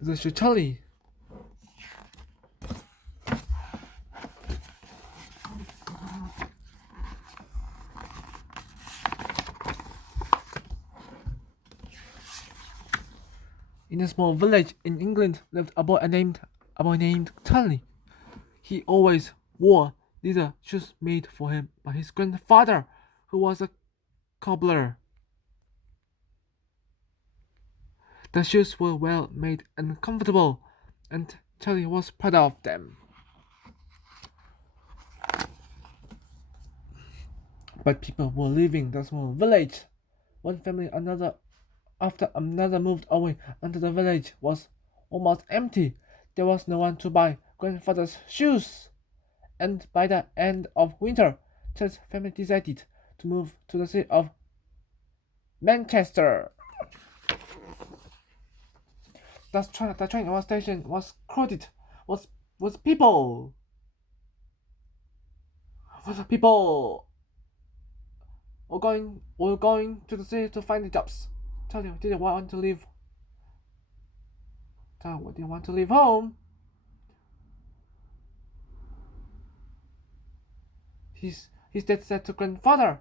This is Charlie. In a small village in England lived a boy named Charlie. He always wore leather shoes made for him by his grandfather, who was a cobbler. The shoes were well made and comfortable, and Charlie was proud of them. But people were leaving the small village. One family after another moved away until the village was almost empty. There was no one to buy grandfather's shoes. And by the end of winter, Charlie's family decided to move to the city of Manchester. The train station was crowded with people. People were going to the city to find jobs. Charlie didn't want to leave. Charlie didn't want to leave home. His dad said to grandfather,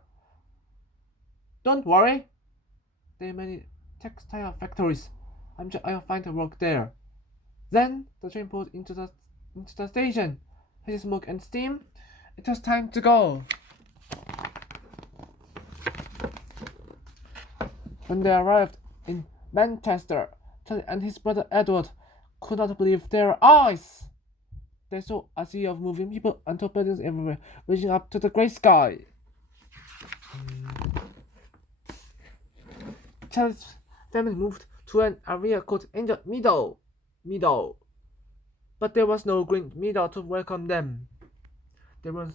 "Don't worry. There are many textile factories. I'm sure I'll find a work there." Then the train pulled into the station. His smoke and steam. It was time to go. When they arrived in Manchester, Charlie and his brother Edward could not believe their eyes. They saw a sea of moving people and tall buildings everywhere, reaching up to the grey sky. Charlie's family moved to an area called Angel Meadow. But there was no green meadow to welcome them. They were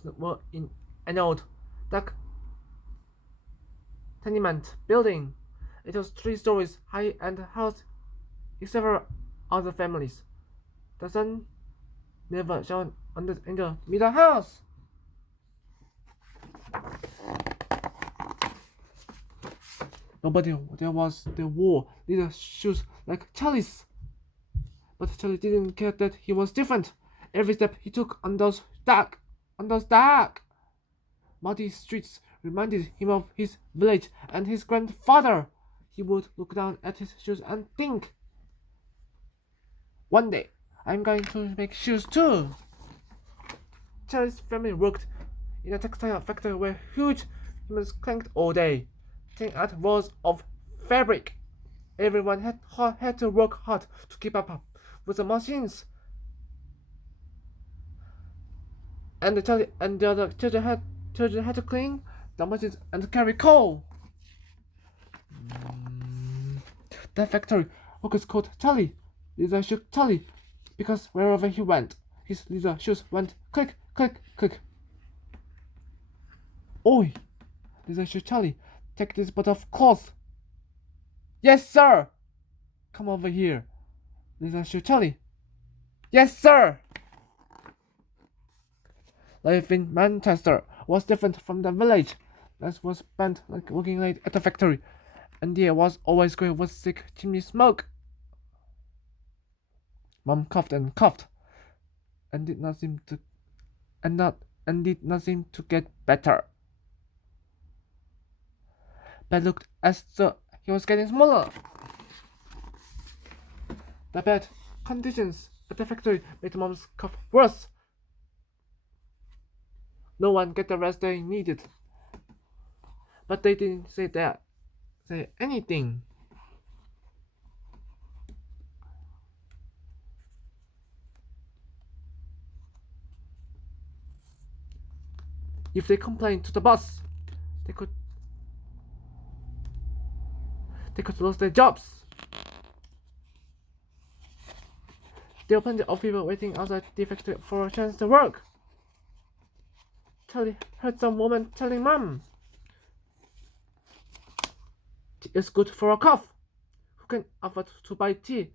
in an old, dark tenement building. It was 3 stories high and housed several other families. The sun never shone on the Angel Meadow house. Nobody there wore little shoes like Charlie's. But Charlie didn't care that he was different. Every step he took on those dark, muddy streets reminded him of his village and his grandfather. He would look down at his shoes and think, "One day, I'm going to make shoes too." Charlie's family worked in a textile factory where huge humans clanked all day, tearing out rolls of fabric. Everyone had to work hard to keep up with the machines. And Charlie and the other children had to clean the machines and carry coal. The factory workers called Charlie Leather Shoe Charlie because wherever he went, his leather shoes went click, click, click. "Oi, Leather Shoe Charlie, take this bottle of cloth." "Yes, sir." "Come over here." Leather Shoe Charlie. "Yes, sir." Life in Manchester was different from the village. Nights was spent like working late at the factory, and the air was always grey with thick chimney smoke. Mom coughed and coughed, and did not seem to get better. Dad looked as though he was getting smaller. The bad conditions at the factory made Mom's cough worse. No one got the rest they needed. But they didn't say anything. If they complained to the boss, they could lose their jobs. There were plenty of people waiting outside the factory for a chance to work. Charlie heard some woman telling Mom, "Tea is good for a cough. Who can afford to buy tea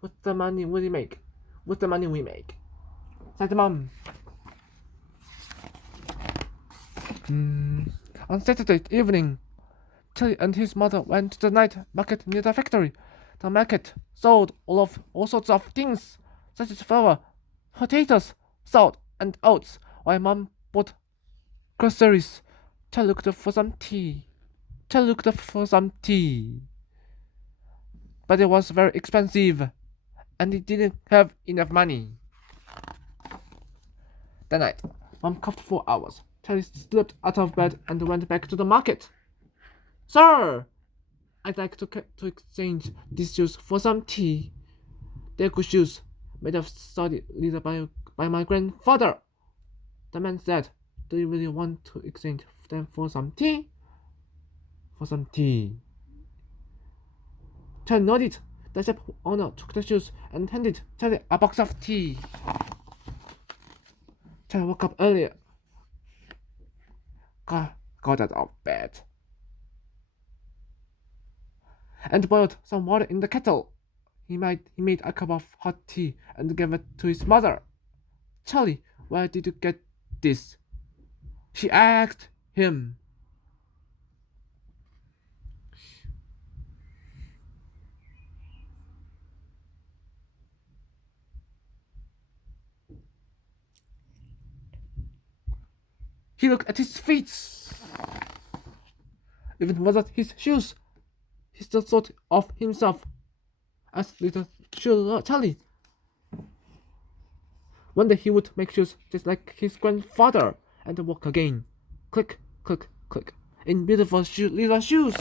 with the money we make?" Said Mom. On Saturday evening, Charlie and his mother went to the night market near the factory. The market sold all sorts of things, such as flour, potatoes, salt, and oats, while Mom bought groceries. Charlie looked for some tea. But it was very expensive, and he didn't have enough money. That night, Mom coughed for hours. Charlie slipped out of bed and went back to the market. Sir, I'd like to exchange these shoes for some tea. They're good shoes, made of solid leather by my grandfather. The man said, do you really want to exchange them for some tea? For some tea. Charlie nodded. The shop owner took the shoes and handed Charlie a box of tea. Charlie woke up earlier. Got out of bed and boiled some water in the kettle. He made a cup of hot tea and gave it to his mother. Charlie, where did you get this? She asked him. He looked at his feet. Even without his shoes, he still thought of himself as little Charlie. One day he would make shoes just like his grandfather and walk again. Click, click, click. In beautiful little shoes.